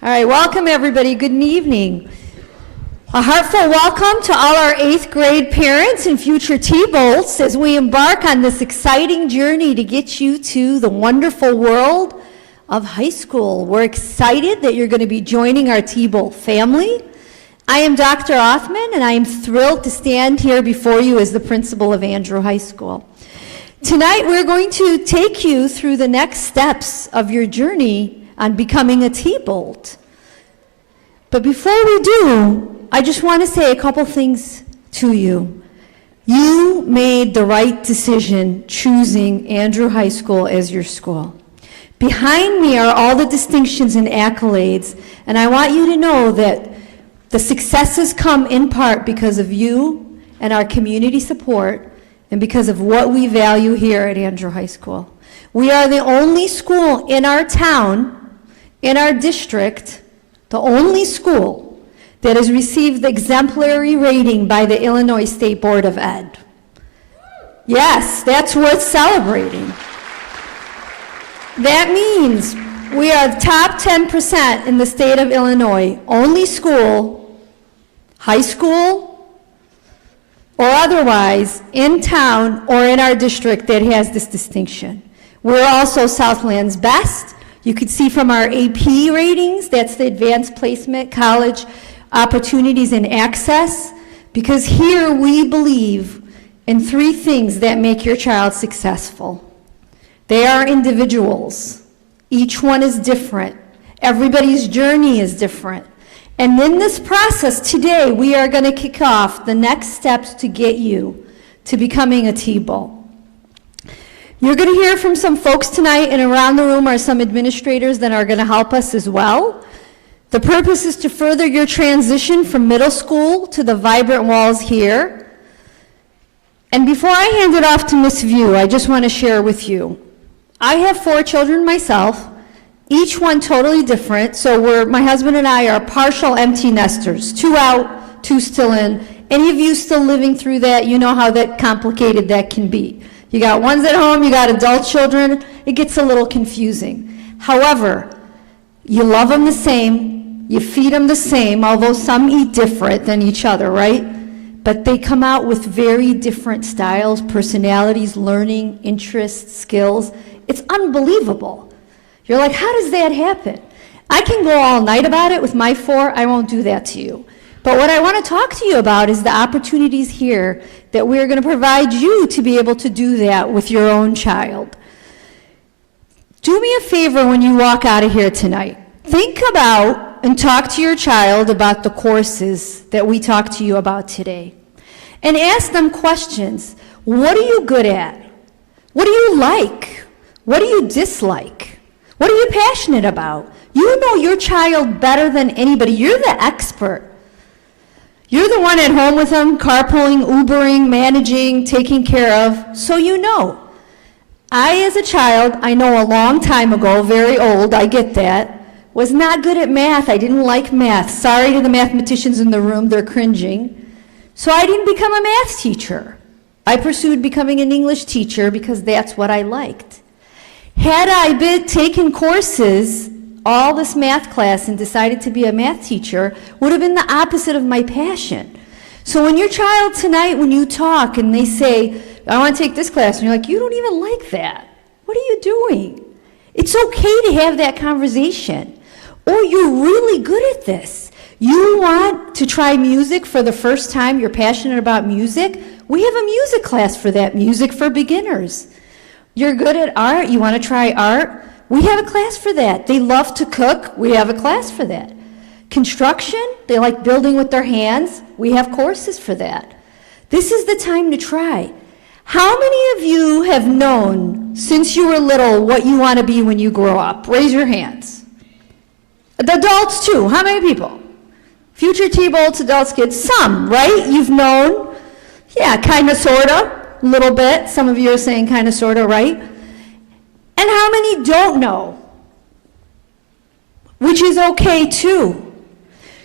All right, welcome everybody. Good evening. A heartfelt welcome to all our 8th grade parents and future T-Bolts as we embark on this exciting journey to get you to the wonderful world of high school. We're excited that you're going to be joining our T-Bolt family. I am Dr. Othman, and I am thrilled to stand here before you as the principal of Andrew High School. Tonight, we're going to take you through the next steps of your journey on becoming a T-Bolt. But before we do, I just want to say a couple things to you. You made the right decision choosing Andrew High School as your school. Behind me are all the distinctions and accolades, and I want you to know that the successes come in part because of you and our community support and because of what we value here at Andrew High School. We are the only school in our town, in our district, the only school that has received the exemplary rating by the Illinois State Board of Ed. Yes, that's worth celebrating. That means we are the top 10% in the state of Illinois, only school, high school or otherwise, in town or in our district that has this distinction. We're also Southland's best. You can see from our AP ratings, that's the Advanced Placement College Opportunities and Access, because here we believe in 3 things that make your child successful. They are individuals. Each one is different. Everybody's journey is different. And in this process today, we are going to kick off the next steps to get you to becoming a T-Bolt. You're going to hear from some folks tonight, and around the room are some administrators that are going to help us as well. The purpose is to further your transition from middle school to the vibrant walls here. And before I hand it off to Miss View, I just want to share with you. I have 4 children myself, each one totally different, so my husband and I are partial empty nesters, 2 out, 2 still in. Any of you still living through that, you know how that complicated that can be. You got ones at home, you got adult children, it gets a little confusing. However, you love them the same, you feed them the same, although some eat different than each other, right? But they come out with very different styles, personalities, learning, interests, skills. It's unbelievable. You're like, how does that happen? I can go all night about it with my 4, I won't do that to you. But what I want to talk to you about is the opportunities here that we're going to provide you to be able to do that with your own child. Do me a favor when you walk out of here tonight. Think about and talk to your child about the courses that we talked to you about today. And ask them questions. What are you good at? What do you like? What do you dislike? What are you passionate about? You know your child better than anybody. You're the expert. You're the one at home with them, carpooling, Ubering, managing, taking care of, so you know. I, as a child, I know a long time ago, very old, I get that, was not good at math. I didn't like math. Sorry to the mathematicians in the room, they're cringing. So I didn't become a math teacher. I pursued becoming an English teacher because that's what I liked. Had I been taking courses, all this math class, and decided to be a math teacher, would have been the opposite of my passion. So when your child tonight, when you talk and they say, I want to take this class, and you're like, you don't even like that. What are you doing? It's okay to have that conversation. Or you're really good at this. You want to try music for the first time, you're passionate about music, we have a music class for that, music for beginners. You're good at art, you want to try art, we have a class for that. They love to cook, we have a class for that. Construction, they like building with their hands, we have courses for that. This is the time to try. How many of you have known since you were little what you want to be when you grow up? Raise your hands. The adults too, how many people? Future T-Bolts, adults, kids, some, right? You've known, yeah, kind of, sort of, a little bit. Some of you are saying kind of, sort of, right? And how many don't know? Which is okay too.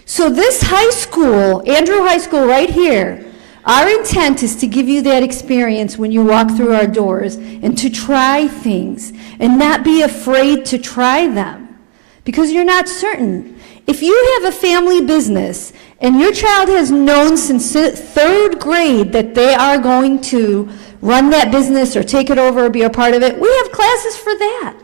So this high school, Andrew High School right here, our intent is to give you that experience when you walk through our doors and to try things and not be afraid to try them. because you're not certain. If you have a family business and your child has known since 3rd grade that they are going to run that business or take it over or be a part of it, we have classes for that.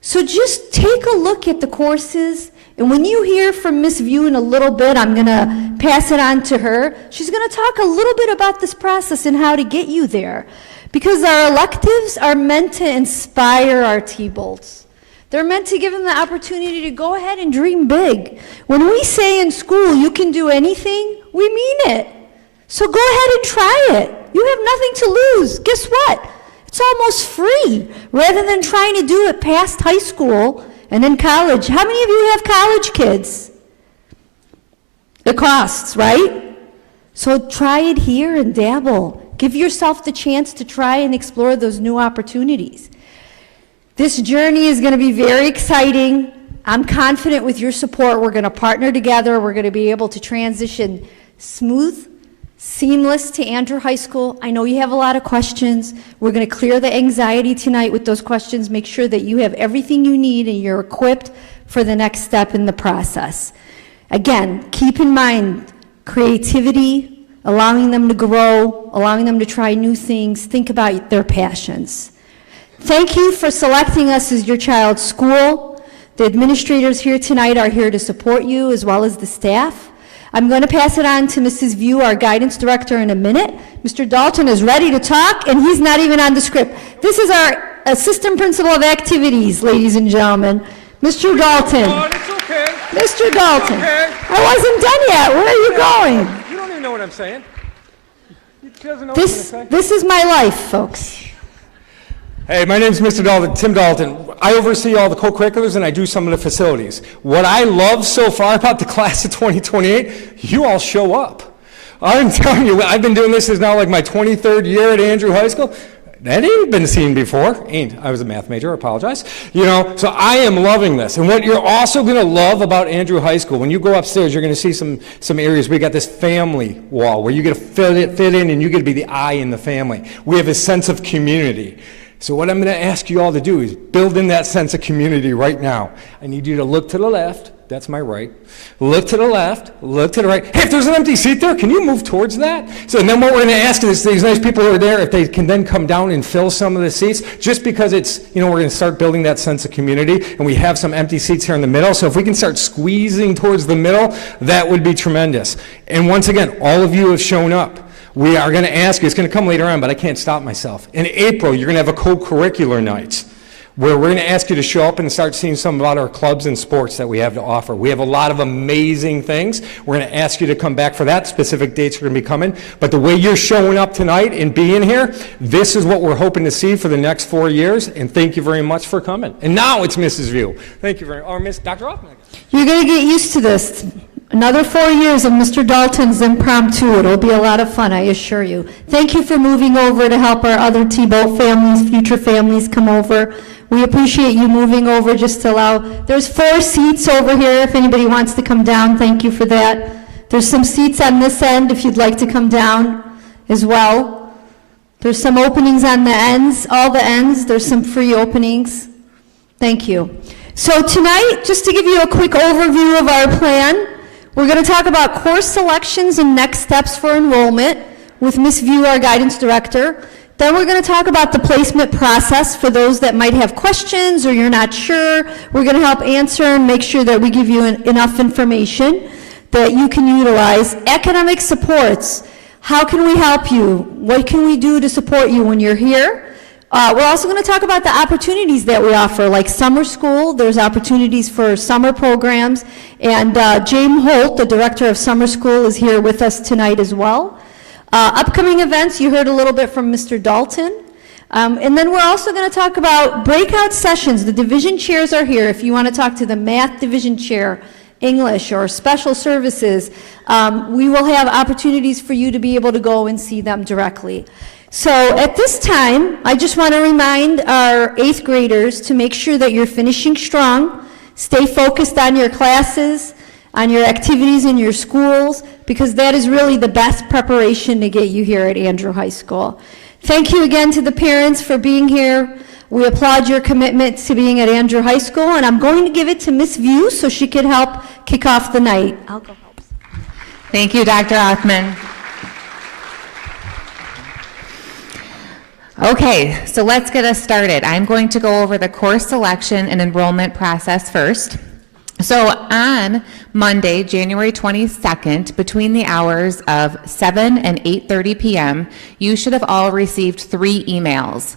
So just take a look at the courses, and when you hear from Ms. View in a little bit, I'm going to pass it on to her. She's going to talk a little bit about this process and how to get you there, because our electives are meant to inspire our T-bolts. They're meant to give them the opportunity to go ahead and dream big. When we say in school you can do anything, we mean it. So go ahead and try it. You have nothing to lose. Guess what? It's almost free, rather than trying to do it past high school and then college. How many of you have college kids? It costs, right? So try it here and dabble. Give yourself the chance to try and explore those new opportunities. This journey is going to be very exciting. I'm confident with your support, we're going to partner together. We're going to be able to transition smooth, seamless to Andrew High School. I know you have a lot of questions. We're going to clear the anxiety tonight with those questions, make sure that you have everything you need and you're equipped for the next step in the process. Again, keep in mind creativity, allowing them to grow, allowing them to try new things, think about their passions. Thank you for selecting us as your child's school. The administrators here tonight are here to support you, as well as the staff. I'm going to pass it on to Mrs. View, our guidance director, in a minute. Mr. Dalton is ready to talk, and he's not even on the script. This is our assistant principal of activities, ladies and gentlemen, Mr. Dalton. Oh, it's okay. Mr. Dalton. Okay. I wasn't done yet. Where are you going? You don't even know what I'm saying. He doesn't know what I'm saying. This is my life, folks. Hey, my name's Mr. Dalton, Tim Dalton. I oversee all the co-curriculars and I do some of the facilities. What I love so far about the class of 2028, you all show up. I'm telling you, I've been doing this is now like my 23rd year at Andrew High School. That ain't been seen before. I was a math major, I apologize. You know, so I am loving this. And what you're also gonna love about Andrew High School, when you go upstairs, you're gonna see some areas. We got this family wall where you get to fit in and you get to be the eye in the family. We have a sense of community. So what I'm going to ask you all to do is build in that sense of community right now. I need you to look to the left. That's my right. Look to the left. Look to the right. Hey, if there's an empty seat there, can you move towards that? So and then what we're going to ask is these nice people who are there, if they can then come down and fill some of the seats, just because it's, you know, we're going to start building that sense of community, and we have some empty seats here in the middle. So if we can start squeezing towards the middle, that would be tremendous. And once again, all of you have shown up. We are going to ask you, it's going to come later on, but I can't stop myself. In April, you're going to have a co-curricular night where we're going to ask you to show up and start seeing some about our clubs and sports that we have to offer. We have a lot of amazing things. We're going to ask you to come back for that. Specific dates are going to be coming. But the way you're showing up tonight and being here, this is what we're hoping to see for the next 4 years. And thank you very much for coming. And now it's Mrs. View. Thank you very much. Or Miss Dr. Hoffman. You're going to get used to this. Another 4 years of Mr. Dalton's impromptu. It'll be a lot of fun, I assure you. Thank you for moving over to help our other T-Bolt families, future families come over. We appreciate you moving over just to allow, there's 4 seats over here if anybody wants to come down. Thank you for that. There's some seats on this end if you'd like to come down as well. There's some openings on the ends, all the ends. There's some free openings. Thank you. So tonight, just to give you a quick overview of our plan, we're going to talk about course selections and next steps for enrollment with Ms. View, our guidance director. Then we're going to talk about the placement process for those that might have questions or you're not sure. We're going to help answer and make sure that we give you enough information that you can utilize. Academic supports. How can we help you? What can we do to support you when you're here? We're also going to talk about the opportunities that we offer, like summer school. There's opportunities for summer programs. And James Holt, the director of summer school, is here with us tonight as well. Upcoming events, you heard a little bit from Mr. Dalton. And then we're also going to talk about breakout sessions. The division chairs are here. If you want to talk to the math division chair, English, or special services, we will have opportunities for you to be able to go and see them directly. So at this time, I just want to remind our 8th graders to make sure that you're finishing strong, stay focused on your classes, on your activities in your schools, because that is really the best preparation to get you here at Andrew High School. Thank you again to the parents for being here. We applaud your commitment to being at Andrew High School, and I'm going to give it to Miss View so she can help kick off the night. I'll go help. Thank you, Dr. Othman. Okay, so let's get us started. I'm going to go over the course selection and enrollment process first. So on Monday, January 22nd, between the hours of 7 and 8:30 p.m., you should have all received 3 emails.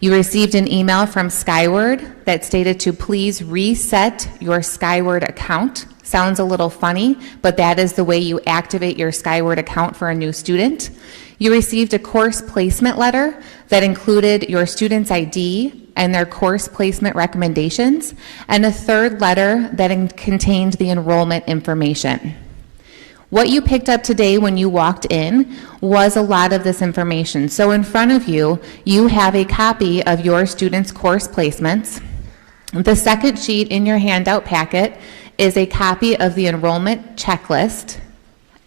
You received an email from Skyward that stated to please reset your Skyward account. Sounds a little funny, but that is the way you activate your Skyward account for a new student. You received a course placement letter that included your student's ID and their course placement recommendations, and a third letter that contained the enrollment information. What you picked up today when you walked in was a lot of this information. So in front of you, you have a copy of your student's course placements. The second sheet in your handout packet is a copy of the enrollment checklist.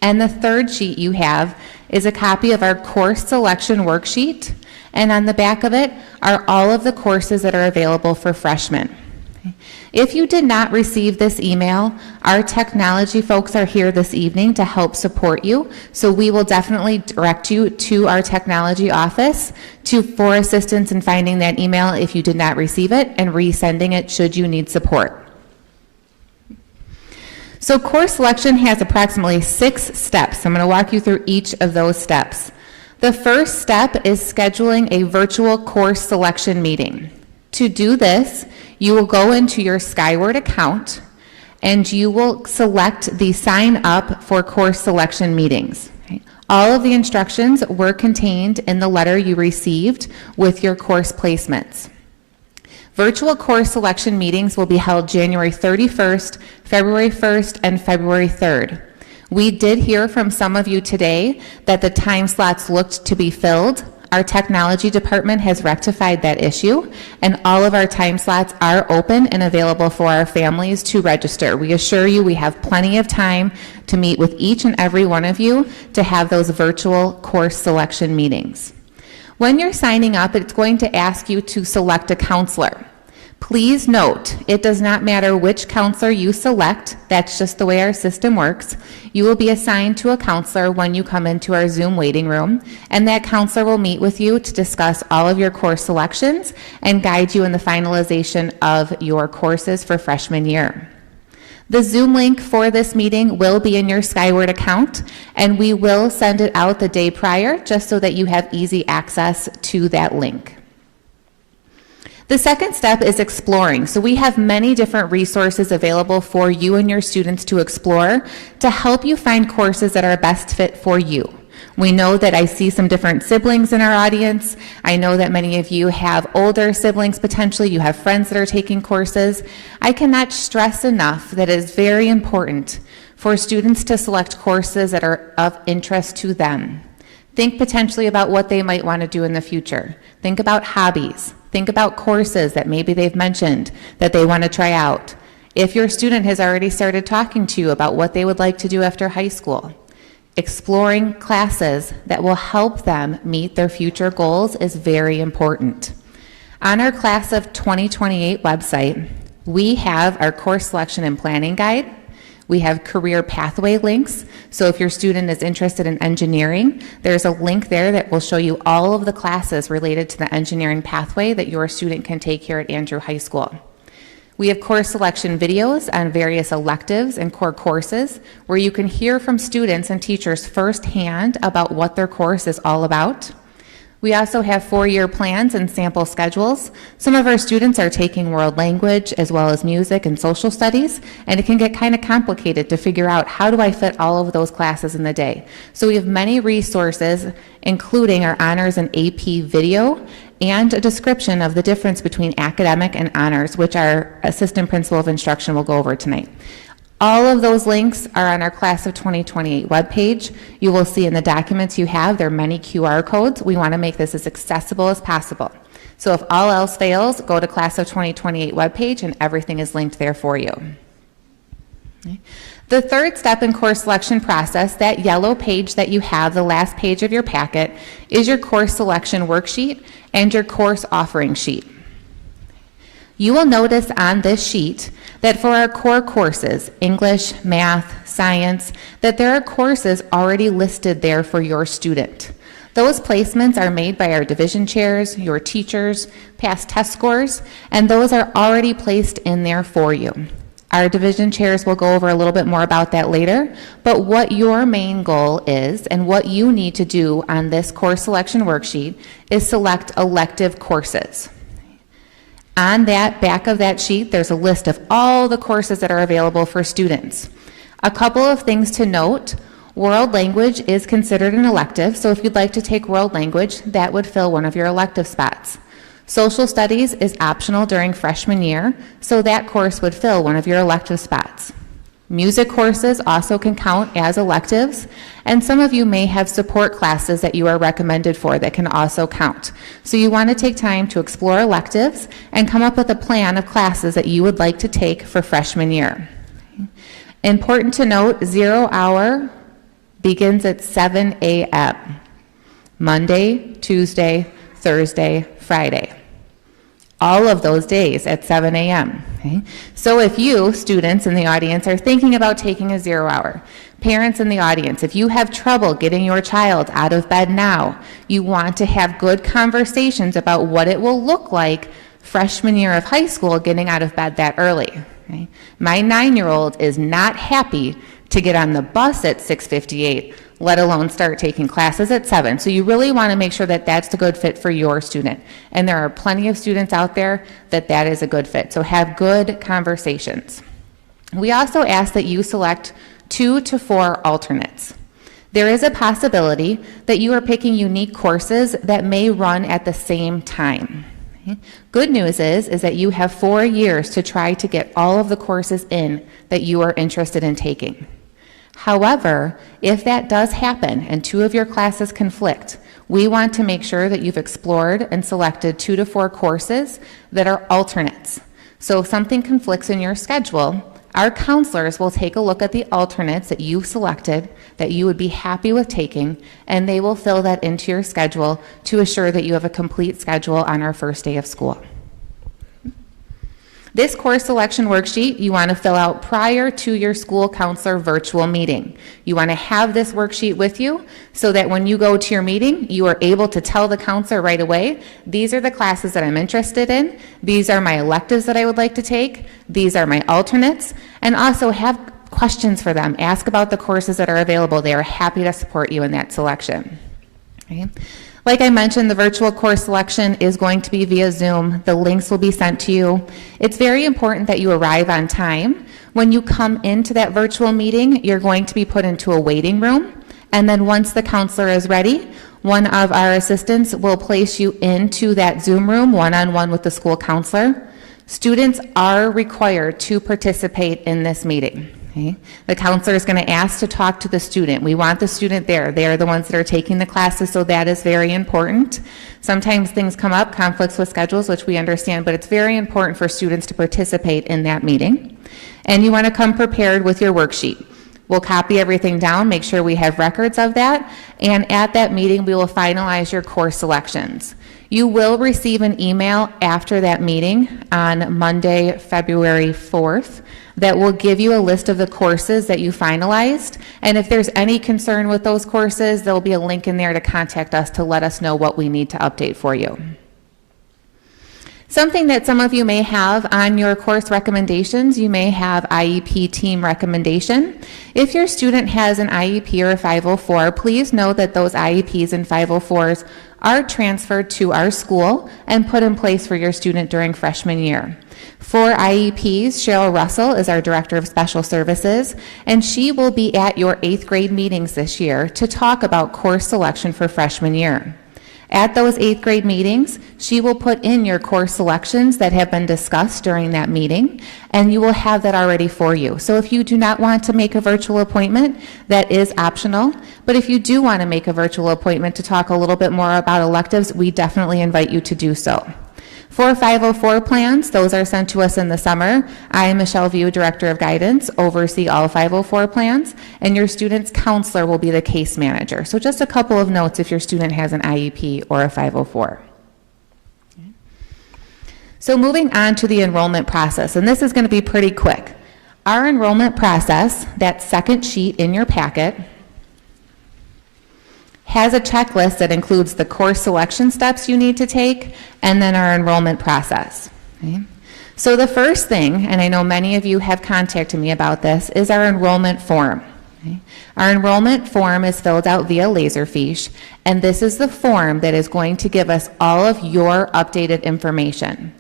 And the third sheet you have is a copy of our course selection worksheet. And on the back of it are all of the courses that are available for freshmen. If you did not receive this email, our technology folks are here this evening to help support you. So we will definitely direct you to our technology office for assistance in finding that email if you did not receive it and resending it should you need support. So course selection has approximately 6 steps. I'm going to walk you through each of those steps. The first step is scheduling a virtual course selection meeting. To do this, you will go into your Skyward account and you will select the sign up for course selection meetings. All of the instructions were contained in the letter you received with your course placements. Virtual course selection meetings will be held January 31st, February 1st, and February 3rd. We did hear from some of you today that the time slots looked to be filled. Our technology department has rectified that issue, and all of our time slots are open and available for our families to register. We assure you we have plenty of time to meet with each and every one of you to have those virtual course selection meetings. When you're signing up, it's going to ask you to select a counselor. Please note, it does not matter which counselor you select. That's just the way our system works. You will be assigned to a counselor when you come into our Zoom waiting room, and that counselor will meet with you to discuss all of your course selections and guide you in the finalization of your courses for freshman year. The Zoom link for this meeting will be in your Skyward account, and we will send it out the day prior just so that you have easy access to that link. The second step is exploring. So we have many different resources available for you and your students to explore to help you find courses that are best fit for you. We know that I see some different siblings in our audience. I know that many of you have older siblings potentially. You have friends that are taking courses. I cannot stress enough that it is very important for students to select courses that are of interest to them. Think potentially about what they might want to do in the future. Think about hobbies. Think about courses that maybe they've mentioned that they want to try out. If your student has already started talking to you about what they would like to do after high school, exploring classes that will help them meet their future goals is very important. On our Class of 2028 website, we have our course selection and planning guide. We have career pathway links. So if your student is interested in engineering, there's a link there that will show you all of the classes related to the engineering pathway that your student can take here at Andrew High School. We have course selection videos on various electives and core courses where you can hear from students and teachers firsthand about what their course is all about. We also have 4-year plans and sample schedules. Some of our students are taking world language as well as music and social studies, and it can get kind of complicated to figure out how do I fit all of those classes in the day. So we have many resources, including our honors and AP video and a description of the difference between academic and honors, which our assistant principal of instruction will go over tonight. All of those links are on our Class of 2028 webpage. You will see in the documents you have, there are many QR codes. We want to make this as accessible as possible. So if all else fails, go to Class of 2028 webpage and everything is linked there for you. Okay. The third step in course selection process, that yellow page that you have, the last page of your packet, is your course selection worksheet and your course offering sheet. You will notice on this sheet that for our core courses, English, math, science, that there are courses already listed there for your student. Those placements are made by our division chairs, your teachers, past test scores, and those are already placed in there for you. Our division chairs will go over a little bit more about that later, but what your main goal is and what you need to do on this course selection worksheet is select elective courses. On that back of that sheet, there's a list of all the courses that are available for students. A couple of things to note. World language is considered an elective, so if you'd like to take world language, that would fill one of your elective spots. Social studies is optional during freshman year, so that course would fill one of your elective spots. Music courses also can count as electives, and some of you may have support classes that you are recommended for that can also count. So you want to take time to explore electives and come up with a plan of classes that you would like to take for freshman year. Important to note, 0 hour begins at 7 a.m. Monday, Tuesday, Thursday, Friday. All of those days at 7 a.m. Okay? So if you, students in the audience, are thinking about taking a 0 hour, parents in the audience, if you have trouble getting your child out of bed now, you want to have good conversations about what it will look like freshman year of high school getting out of bed that early. Okay? My 9-year-old is not happy to get on the bus at 6:58, let alone start taking classes at 7. So you really want to make sure that that's the good fit for your student. And there are plenty of students out there that that is a good fit. So have good conversations. We also ask that you select 2 to 4 alternates. There is a possibility that you are picking unique courses that may run at the same time. Okay? Good news is that you have 4 years to try to get all of the courses in that you are interested in taking. However, if that does happen and 2 of your classes conflict, we want to make sure that you've explored and selected 2 to 4 courses that are alternates. So if something conflicts in your schedule, our counselors will take a look at the alternates that you've selected that you would be happy with taking, and they will fill that into your schedule to assure that you have a complete schedule on our first day of school. This course selection worksheet you want to fill out prior to your school counselor virtual meeting. You want to have this worksheet with you so that when you go to your meeting, you are able to tell the counselor right away, these are the classes that I'm interested in, these are my electives that I would like to take, these are my alternates, and also have questions for them. Ask about the courses that are available. They are happy to support you in that selection. Okay. Like I mentioned, the virtual course selection is going to be via Zoom. The links will be sent to you. It's very important that you arrive on time. When you come into that virtual meeting, you're going to be put into a waiting room. And then once the counselor is ready, one of our assistants will place you into that Zoom room one-on-one with the school counselor. Students are required to participate in this meeting. Okay. The counselor is going to ask to talk to the student. We want the student there. They are the ones that are taking the classes, so that is very important. Sometimes things come up, conflicts with schedules, which we understand, but it's very important for students to participate in that meeting. And you want to come prepared with your worksheet. We'll copy everything down, make sure we have records of that, and at that meeting we will finalize your course selections. You will receive an email after that meeting on Monday, February 4th, that will give you a list of the courses that you finalized. And if there's any concern with those courses, there'll be a link in there to contact us to let us know what we need to update for you. Something that some of you may have on your course recommendations, you may have IEP team recommendation. If your student has an IEP or a 504, please know that those IEPs and 504s are transferred to our school and put in place for your student during freshman year. For IEPs, Cheryl Russell is our Director of Special Services, and she will be at your 8th grade meetings this year to talk about course selection for freshman year. At those 8th grade meetings, she will put in your course selections that have been discussed during that meeting, and you will have that already for you. So if you do not want to make a virtual appointment, that is optional. But if you do want to make a virtual appointment to talk a little bit more about electives, we definitely invite you to do so. For 504 plans, those are sent to us in the summer. I, Michelle View, Director of Guidance, oversee all 504 plans, and your student's counselor will be the case manager. So just a couple of notes if your student has an IEP or a 504. So moving on to the enrollment process, and this is going to be pretty quick. Our enrollment process, that second sheet in your packet, has a checklist that includes the course selection steps you need to take and then our enrollment process. Okay? So the first thing, and I know many of you have contacted me about this, is our enrollment form. Okay? Our enrollment form is filled out via Laserfiche, and this is the form that is going to give us all of your updated information.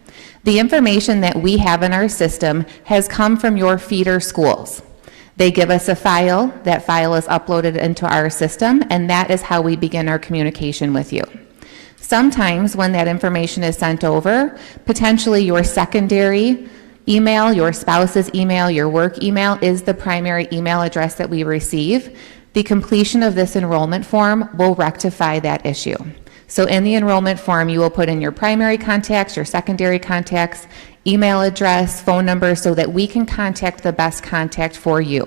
The information that we have in our system has come from your feeder schools. They give us a file, that file is uploaded into our system, and that is how we begin our communication with you. Sometimes when that information is sent over, potentially your secondary email, your spouse's email, your work email is the primary email address that we receive. The completion of this enrollment form will rectify that issue. So in the enrollment form, you will put in your primary contacts, your secondary contacts, email address, phone number, so that we can contact the best contact for you.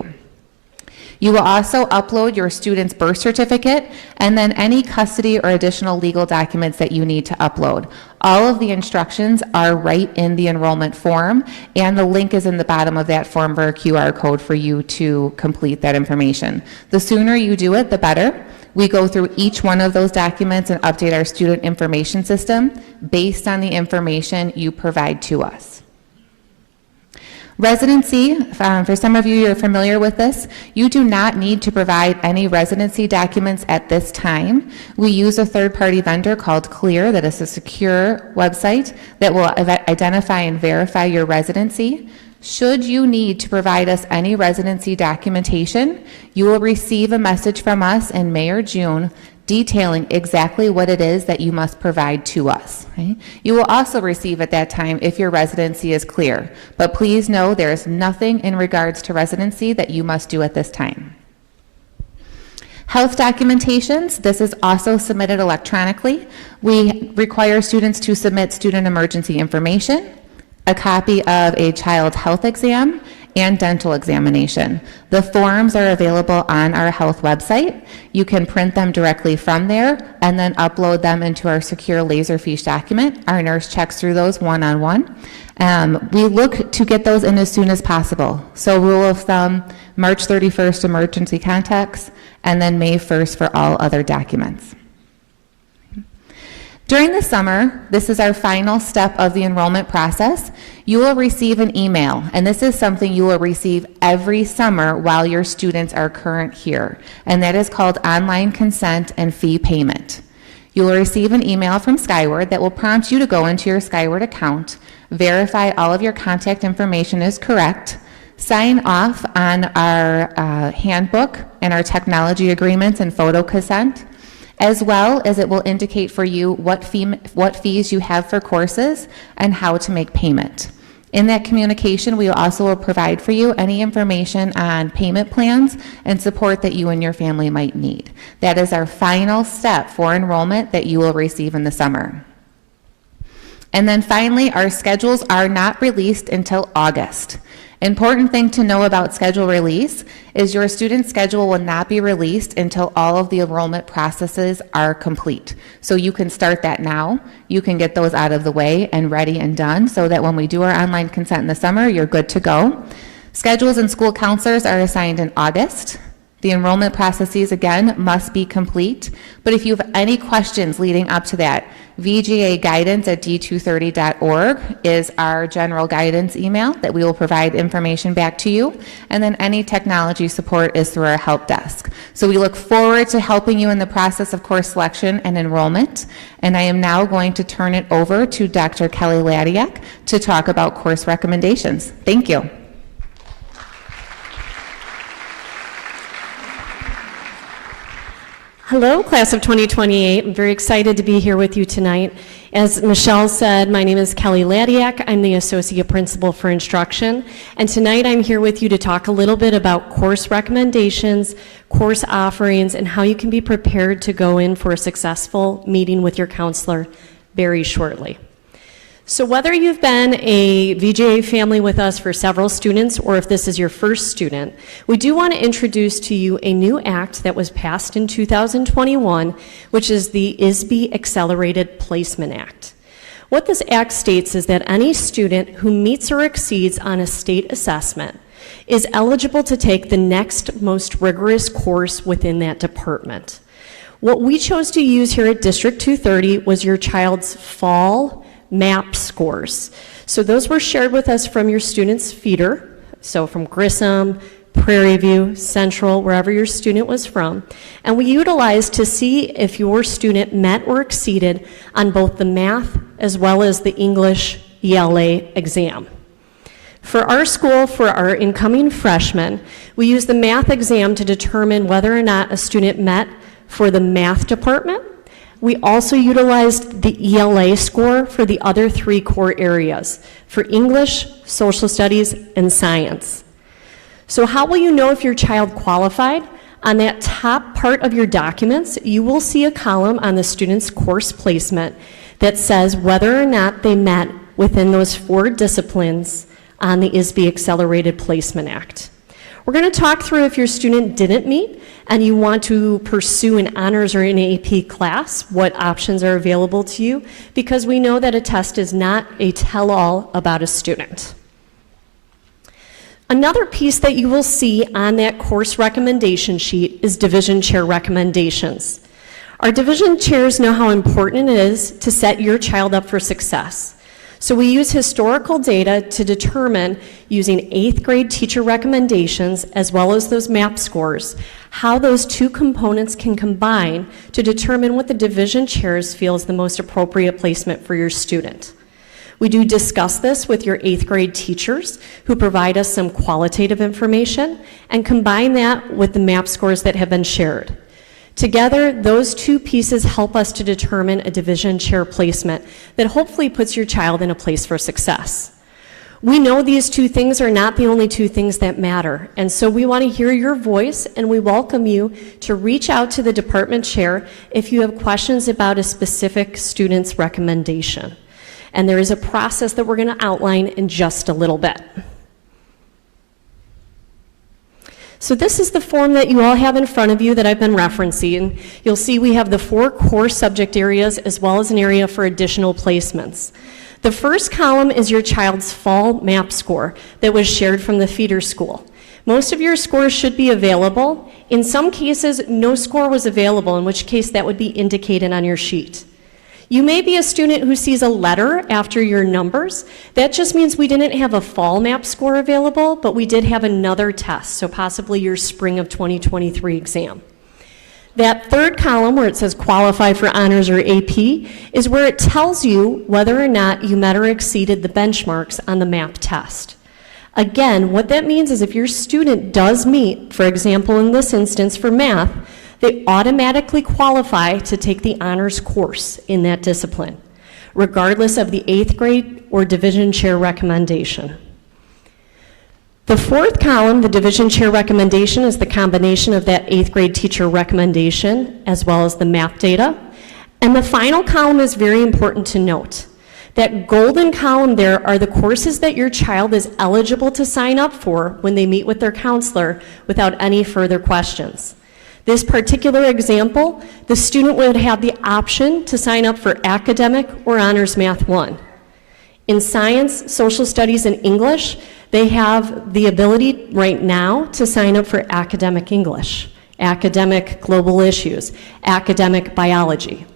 You will also upload your student's birth certificate and then any custody or additional legal documents that you need to upload. All of the instructions are right in the enrollment form, and the link is in the bottom of that form for a QR code for you to complete that information. The sooner you do it, the better. We go through each one of those documents and update our student information system based on the information you provide to us. Residency, for some of you, you're familiar with this. You do not need to provide any residency documents at this time. We use a third-party vendor called Clear that is a secure website that will identify and verify your residency. Should you need to provide us any residency documentation, you will receive a message from us in May or June detailing exactly what it is that you must provide to us. Okay? You will also receive at that time if your residency is clear, but please know there is nothing in regards to residency that you must do at this time. Health documentations, this is also submitted electronically. We require students to submit student emergency information, a copy of a child health exam, and dental examination. The forms are available on our health website. You can print them directly from there and then upload them into our secure Laserfiche document. Our nurse checks through those one-on-one. We look to get those in as soon as possible. So rule of thumb, March 31st emergency contacts, and then May 1st for all other documents. During the summer, this is our final step of the enrollment process. You will receive an email, and this is something you will receive every summer while your students are current here, and that is called online consent and fee payment. You will receive an email from Skyward that will prompt you to go into your Skyward account, verify all of your contact information is correct, sign off on our handbook and our technology agreements and photo consent, as well as it will indicate for you what fees you have for courses and how to make payment. In that communication, we also will provide for you any information on payment plans and support that you and your family might need. That is our final step for enrollment that you will receive in the summer. And then finally, our schedules are not released until August. Important thing to know about schedule release is your student schedule will not be released until all of the enrollment processes are complete. So you can start that now. You can get those out of the way and ready and done so that when we do our online consent in the summer, you're good to go. Schedules and school counselors are assigned in August. The enrollment processes, again, must be complete. But if you have any questions leading up to that, vgaguidance@d230.org is our general guidance email that we will provide information back to you. And then any technology support is through our help desk. So we look forward to helping you in the process of course selection and enrollment. And I am now going to turn it over to Dr. Kelly Ladiak to talk about course recommendations. Thank you. Hello, class of 2028. I'm very excited to be here with you tonight. As Michelle said, my name is Kelly Ladiak. I'm the Associate Principal for Instruction. And tonight I'm here with you to talk a little bit about course recommendations, course offerings, and how you can be prepared to go in for a successful meeting with your counselor very shortly. So whether you've been a VGA family with us for several students or if this is your first student, we do want to introduce to you a new act that was passed in 2021, which is the ISB Accelerated Placement Act. What this act states is that any student who meets or exceeds on a state assessment is eligible to take the next most rigorous course within that department. What we chose to use here at District 230 was your child's fall MAP scores. So those were shared with us from your student's feeder, so from Grissom, Prairie View, Central, wherever your student was from. And we utilized to see if your student met or exceeded on both the math as well as the English ELA exam. For our school, for our incoming freshmen, we use the math exam to determine whether or not a student met for the math department. We also utilized the ELA score for the other 3 core areas, for English, social studies, and science. So how will you know if your child qualified? On that top part of your documents, you will see a column on the student's course placement that says whether or not they met within those 4 disciplines on the ISB Accelerated Placement Act. We're going to talk through if your student didn't meet and you want to pursue an honors or an AP class, what options are available to you, because we know that a test is not a tell-all about a student. Another piece that you will see on that course recommendation sheet is division chair recommendations. Our division chairs know how important it is to set your child up for success. So we use historical data to determine, using 8th grade teacher recommendations as well as those MAP scores, how those 2 components can combine to determine what the division chairs feel is the most appropriate placement for your student. We do discuss this with your 8th grade teachers who provide us some qualitative information and combine that with the MAP scores that have been shared. Together, those 2 pieces help us to determine a division chair placement that hopefully puts your child in a place for success. We know these 2 things are not the only 2 things that matter, and so we want to hear your voice, and we welcome you to reach out to the department chair if you have questions about a specific student's recommendation. And there is a process that we're going to outline in just a little bit. So this is the form that you all have in front of you that I've been referencing. You'll see we have the 4 core subject areas as well as an area for additional placements. The first column is your child's fall MAP score that was shared from the feeder school. Most of your scores should be available. In some cases, no score was available, in which case that would be indicated on your sheet. You may be a student who sees a letter after your numbers. That just means we didn't have a fall MAP score available, but we did have another test, so possibly your spring of 2023 exam. That third column where it says qualify for honors or AP is where it tells you whether or not you met or exceeded the benchmarks on the MAP test. Again, what that means is if your student does meet, for example in this instance for math, they automatically qualify to take the honors course in that discipline, regardless of the 8th grade or division chair recommendation. The fourth column, the division chair recommendation, is the combination of that 8th grade teacher recommendation as well as the MAP data. And the final column is very important to note. That golden column there are the courses that your child is eligible to sign up for when they meet with their counselor without any further questions. This particular example, the student would have the option to sign up for academic or honors math 1. In science, social studies, and English, they have the ability right now to sign up for academic English, academic global issues, academic biology.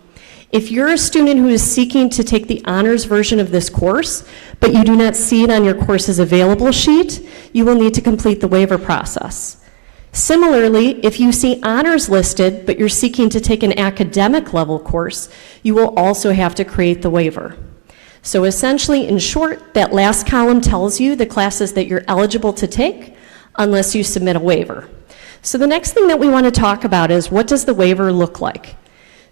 If you're a student who is seeking to take the honors version of this course, but you do not see it on your courses available sheet, you will need to complete the waiver process. Similarly, if you see honors listed, but you're seeking to take an academic level course, you will also have to create the waiver. So essentially, in short, that last column tells you the classes that you're eligible to take unless you submit a waiver. So the next thing that we want to talk about is what does the waiver look like?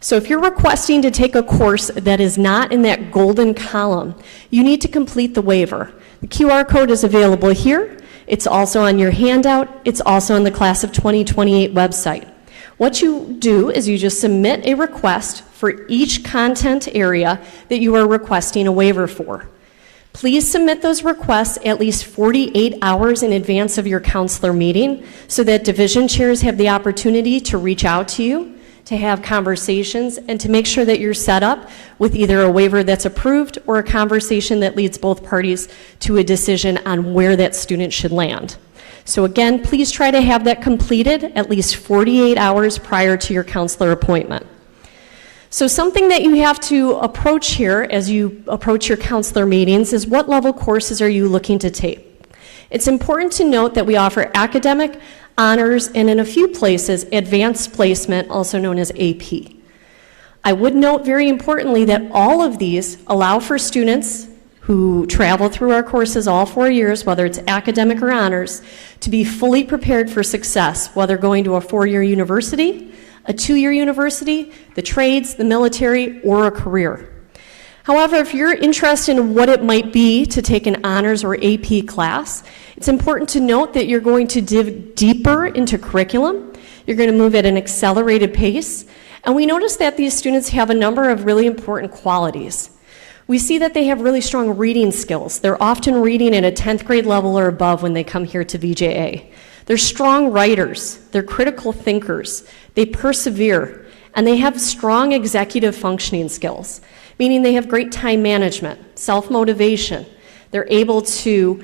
So if you're requesting to take a course that is not in that golden column, you need to complete the waiver. The QR code is available here. It's also on your handout. It's also on the Class of 2028 website. What you do is you just submit a request for each content area that you are requesting a waiver for. Please submit those requests at least 48 hours in advance of your counselor meeting so that division chairs have the opportunity to reach out to you, to have conversations and to make sure that you're set up with either a waiver that's approved or a conversation that leads both parties to a decision on where that student should land. So again, please try to have that completed at least 48 hours prior to your counselor appointment. So something that you have to approach here as you approach your counselor meetings is what level courses are you looking to take? It's important to note that we offer academic, honors, and in a few places, advanced placement, also known as AP. I would note very importantly that all of these allow for students who travel through our courses all 4 years, whether it's academic or honors, to be fully prepared for success, whether going to a 4-year university, a 2-year university, the trades, the military, or a career. However, if you're interested in what it might be to take an honors or AP class, it's important to note that you're going to dig deeper into curriculum. You're going to move at an accelerated pace. And we notice that these students have a number of really important qualities. We see that they have really strong reading skills. They're often reading at a 10th grade level or above when they come here to VJA. They're strong writers. They're critical thinkers. They persevere. And they have strong executive functioning skills, meaning they have great time management, self-motivation. They're able to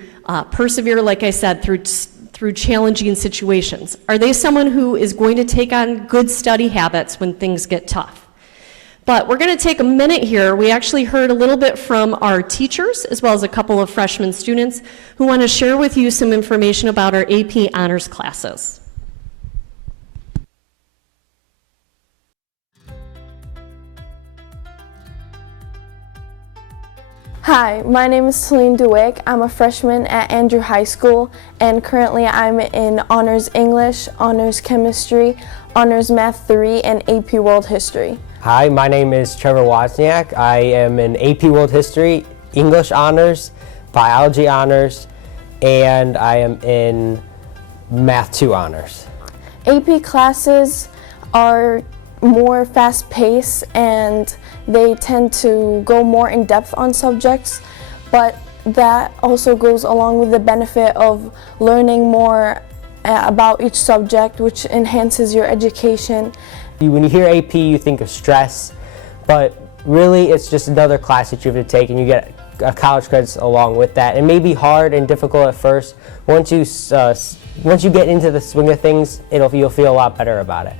persevere, like I said, through challenging situations. Are they someone who is going to take on good study habits when things get tough? But we're going to take a minute here. We actually heard a little bit from our teachers, as well as a couple of freshman students, who want to share with you some information about our AP honors classes. Hi, my name is Celine Duick. I'm a freshman at Andrew High School, and currently I'm in Honors English, Honors Chemistry, Honors Math 3, and AP World History. Hi, my name is Trevor Wozniak. I am in AP World History, English Honors, Biology Honors, and I am in Math 2 Honors. AP classes are more fast-paced and they tend to go more in depth on subjects, but that also goes along with the benefit of learning more about each subject, which enhances your education. When you hear AP, you think of stress, but really it's just another class that you have to take, and you get college credits along with that. It may be hard and difficult at first. Once you get into the swing of things, you'll feel a lot better about it.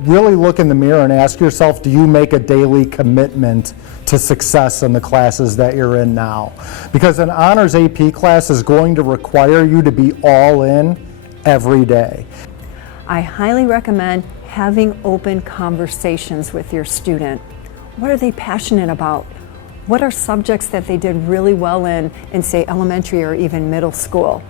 Really look in the mirror and ask yourself, do you make a daily commitment to success in the classes that you're in now? Because an honors AP class is going to require you to be all in every day. I highly recommend having open conversations with your student. What are they passionate about? What are subjects that they did really well in say, elementary or even middle school?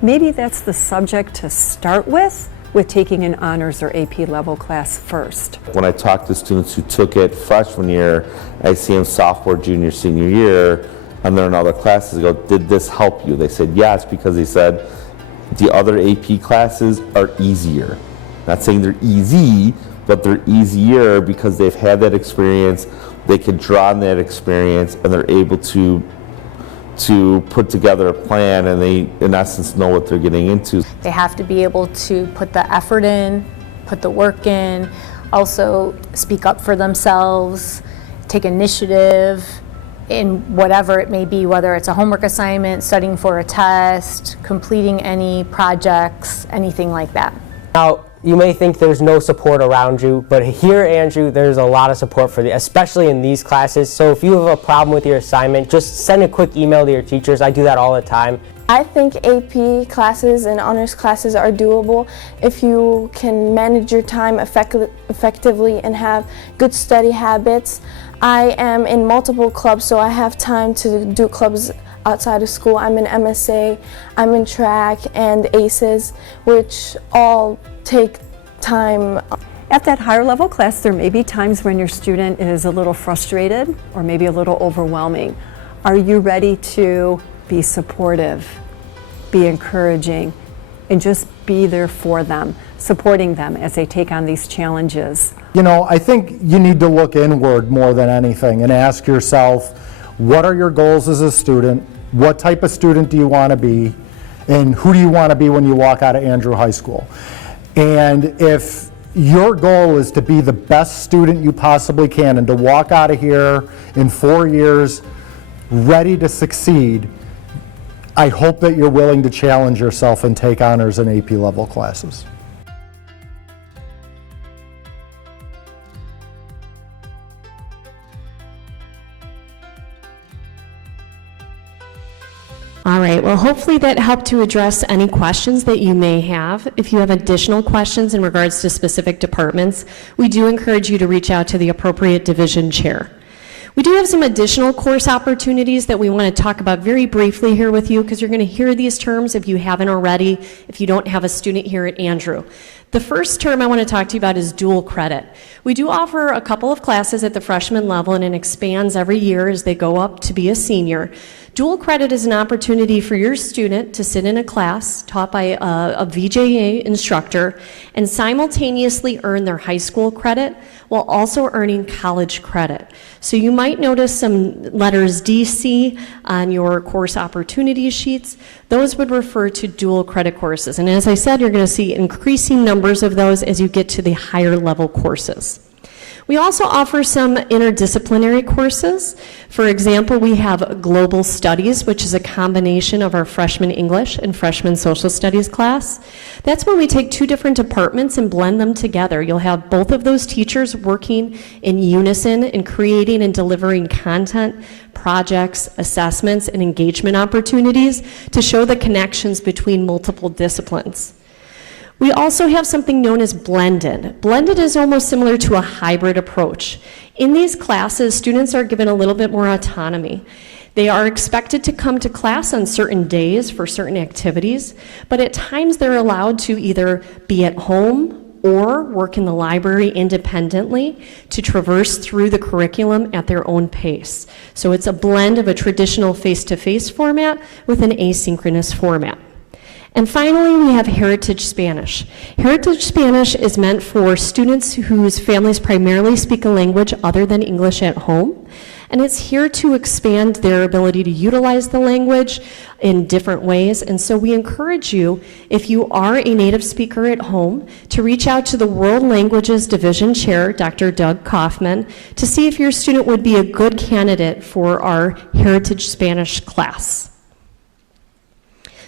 Maybe that's the subject to start with taking an honors or AP level class first. When I talk to students who took it freshman year, I see them sophomore, junior, senior year, and they're in other classes. I go, did this help you? They said yes, because they said the other AP classes are easier. Not saying they're easy, but they're easier because they've had that experience, they can draw on that experience, and they're able to put together a plan, and they, in essence, know what they're getting into. They have to be able to put the effort in, put the work in, also speak up for themselves, take initiative in whatever it may be, whether it's a homework assignment, studying for a test, completing any projects, anything like that. Now, you may think there's no support around you, but here, Andrew, there's a lot of support for you, especially in these classes. So if you have a problem with your assignment, just send a quick email to your teachers. I do that all the time. I think AP classes and honors classes are doable if you can manage your time effectively and have good study habits. I am in multiple clubs, so I have time to do clubs outside of school. I'm in MSA, I'm in track and ACES, which all take time. At that higher level class, there may be times when your student is a little frustrated or maybe a little overwhelming. Are you ready to be supportive, be encouraging, and just be there for them, supporting them as they take on these challenges? You know, I think you need to look inward more than anything and ask yourself, what are your goals as a student? What type of student do you want to be? And who do you want to be when you walk out of Andrew High School? And if your goal is to be the best student you possibly can and to walk out of here in 4 years ready to succeed, I hope that you're willing to challenge yourself and take honors and AP level classes. All right, well, hopefully that helped to address any questions that you may have. If you have additional questions in regards to specific departments, we do encourage you to reach out to the appropriate division chair. We do have some additional course opportunities that we want to talk about very briefly here with you, because you're going to hear these terms if you haven't already, if you don't have a student here at Andrew. The first term I want to talk to you about is dual credit. We do offer a couple of classes at the freshman level, and it expands every year as they go up to be a senior. Dual credit is an opportunity for your student to sit in a class taught by a VJA instructor and simultaneously earn their high school credit while also earning college credit. So you might notice some letters DC on your course opportunity sheets. Those would refer to dual credit courses. And as I said, you're going to see increasing numbers of those as you get to the higher level courses. We also offer some interdisciplinary courses. For example, we have Global Studies, which is a combination of our freshman English and freshman Social Studies class. That's where we take two different departments and blend them together. You'll have both of those teachers working in unison in creating and delivering content, projects, assessments, and engagement opportunities to show the connections between multiple disciplines. We also have something known as blended. Blended is almost similar to a hybrid approach. In these classes, students are given a little bit more autonomy. They are expected to come to class on certain days for certain activities, but at times they're allowed to either be at home or work in the library independently to traverse through the curriculum at their own pace. So it's a blend of a traditional face-to-face format with an asynchronous format. And finally, we have Heritage Spanish. Heritage Spanish is meant for students whose families primarily speak a language other than English at home, and it's here to expand their ability to utilize the language in different ways. And so we encourage you, if you are a native speaker at home, to reach out to the World Languages Division Chair, Dr. Doug Kaufman, to see if your student would be a good candidate for our Heritage Spanish class.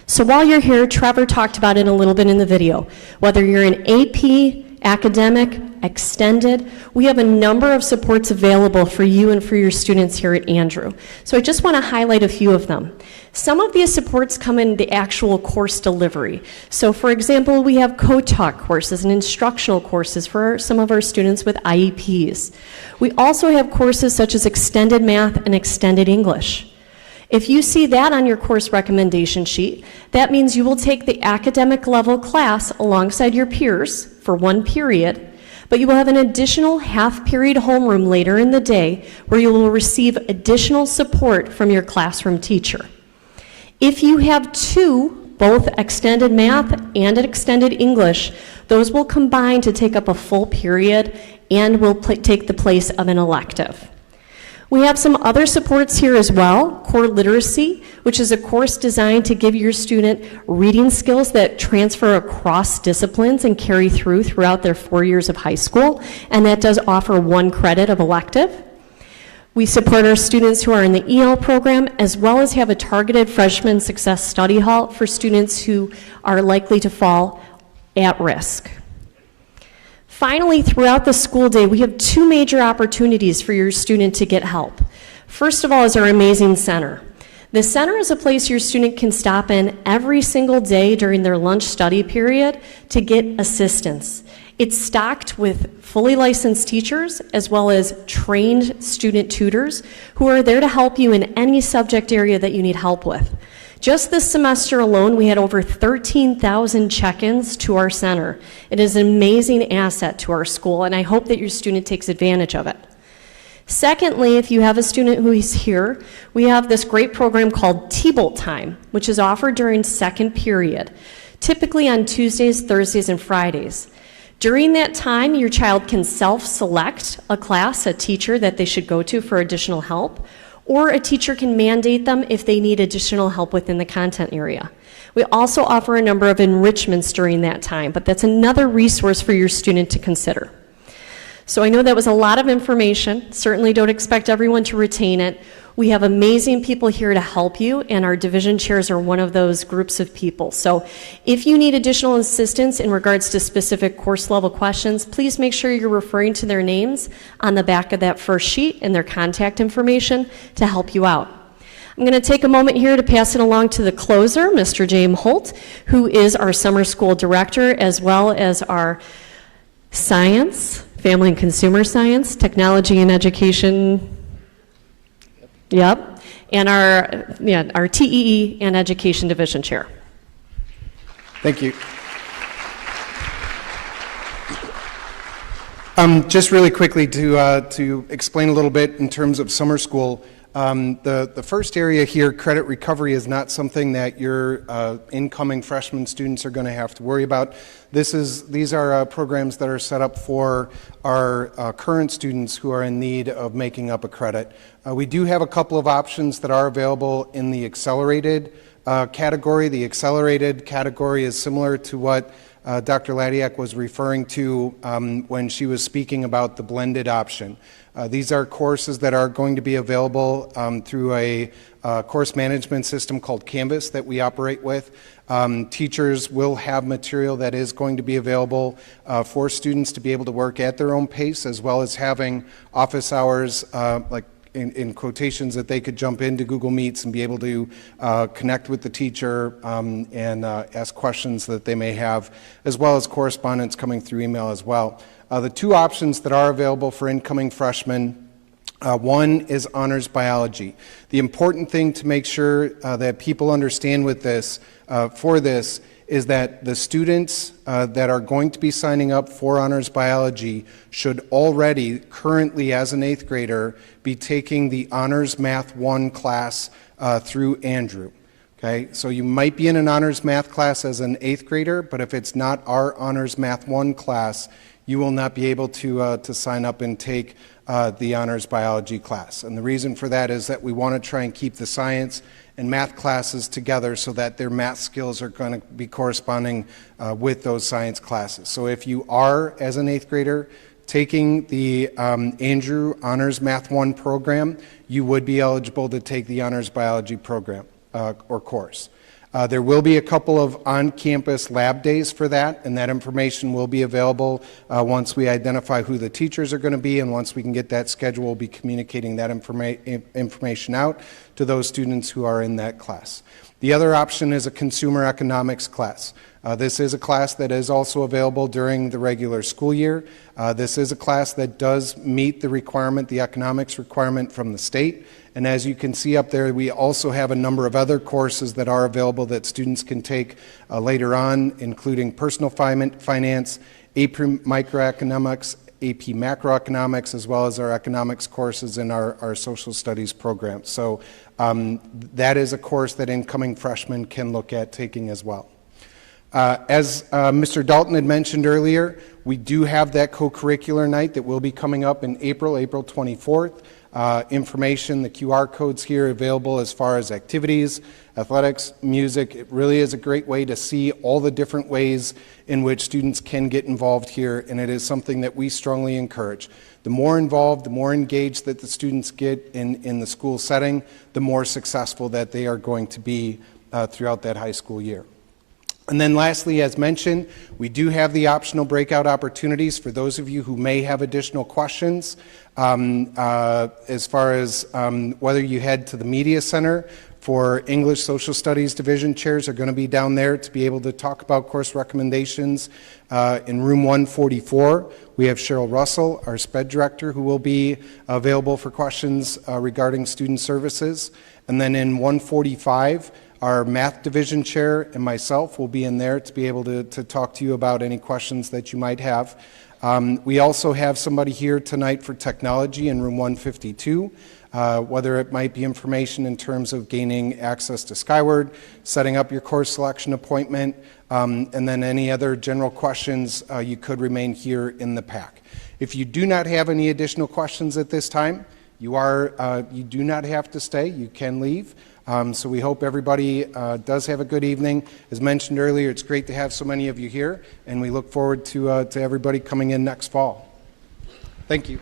So while you're here, Trevor talked about it a little bit in the video. Whether you're an AP, academic, extended, we have a number of supports available for you and for your students here at Andrew. So I just want to highlight a few of them. Some of these supports come in the actual course delivery. So for example, we have co-talk courses and instructional courses for some of our students with IEPs. We also have courses such as extended math and extended English. If you see that on your course recommendation sheet, that means you will take the academic level class alongside your peers for one period, but you will have an additional half-period homeroom later in the day where you will receive additional support from your classroom teacher. If you have two, both extended math and extended English, those will combine to take up a full period and will take the place of an elective. We have some other supports here as well. Core Literacy, which is a course designed to give your student reading skills that transfer across disciplines and carry throughout their 4 years of high school, and that does offer 1 credit of elective. We support our students who are in the EL program, as well as have a targeted freshman success study hall for students who are likely to fall at risk. Finally, throughout the school day, we have 2 major opportunities for your student to get help. First of all is our amazing center. The center is a place your student can stop in every single day during their lunch study period to get assistance. It's stocked with fully licensed teachers as well as trained student tutors who are there to help you in any subject area that you need help with. Just this semester alone, we had over 13,000 check-ins to our center. It is an amazing asset to our school, and I hope that your student takes advantage of it. Secondly, if you have a student who is here, we have this great program called T-Bolt Time, which is offered during second period, typically on Tuesdays, Thursdays, and Fridays. During that time, your child can self-select a class, a teacher that they should go to for additional help, or a teacher can mandate them if they need additional help within the content area. We also offer a number of enrichments during that time, but that's another resource for your student to consider. So I know that was a lot of information. Certainly don't expect everyone to retain it. We have amazing people here to help you, and our division chairs are one of those groups of people. So if you need additional assistance in regards to specific course level questions, please make sure you're referring to their names on the back of that first sheet and their contact information to help you out. I'm going to take a moment here to pass it along to the closer, Mr. James Holt, who is our summer school director, as well as our science, family and consumer science, technology and education. Yep, and our TEE and Education Division Chair. Thank you. Just really quickly to explain a little bit in terms of summer school. The first area here, credit recovery, is not something that your incoming freshman students are going to have to worry about. These are programs that are set up for our current students who are in need of making up a credit. We do have a couple of options that are available in the accelerated category. The accelerated category is similar to what Dr. Ladiak was referring to when she was speaking about the blended option. These are courses that are going to be available through a course management system called Canvas that we operate with. Teachers will have material that is going to be available for students to be able to work at their own pace, as well as having office hours, like in quotations, that they could jump into Google Meets and be able to connect with the teacher and ask questions that they may have, as well as correspondence coming through email as well. The two options that are available for incoming freshmen, one is honors biology. The important thing to make sure that people understand with this, for this, is that the students that are going to be signing up for honors biology should already, currently as an 8th grader, be taking the Honors Math 1 class through Andrew. Okay, so you might be in an honors math class as an 8th grader, but if it's not our Honors Math 1 class, you will not be able to sign up and take the honors biology class. And the reason for that is that we want to try and keep the science and math classes together so that their math skills are going to be corresponding with those science classes. So if you are, as an 8th grader, taking the Andrew Honors Math 1 program, you would be eligible to take the honors biology program or course. There will be a couple of on-campus lab days for that, and that information will be available once we identify who the teachers are going to be, and once we can get that schedule, we'll be communicating that information out to those students who are in that class. The other option is a consumer economics class. This is a class that is also available during the regular school year. This is a class that does meet the requirement, the economics requirement from the state. And as you can see up there, we also have a number of other courses that are available that students can take later on, including personal finance, AP microeconomics, AP macroeconomics, as well as our economics courses in our social studies program. So that is a course that incoming freshmen can look at taking as well. As Mr. Dalton had mentioned earlier, we do have that co-curricular night that will be coming up in April 24th. Information, the QR codes here available as far as activities, athletics, music. It really is a great way to see all the different ways in which students can get involved here, and it is something that we strongly encourage. The more involved, the more engaged that the students get in the school setting, the more successful that they are going to be throughout that high school year. And then lastly, as mentioned, we do have the optional breakout opportunities for those of you who may have additional questions as far as whether you head to the Media Center for English Social Studies Division chairs are going to be down there to be able to talk about course recommendations. In room 144, we have Cheryl Russell, our SPED director, who will be available for questions regarding student services. And then in 145, our math division chair and myself will be in there to be able to talk to you about any questions that you might have. We also have somebody here tonight for technology in room 152, whether it might be information in terms of gaining access to Skyward, setting up your course selection appointment, and then any other general questions you could remain here in the PAC. If you do not have any additional questions at this time, you do not have to stay. You can leave. So we hope everybody does have a good evening. As mentioned earlier, it's great to have so many of you here, and we look forward to everybody coming in next fall. Thank you.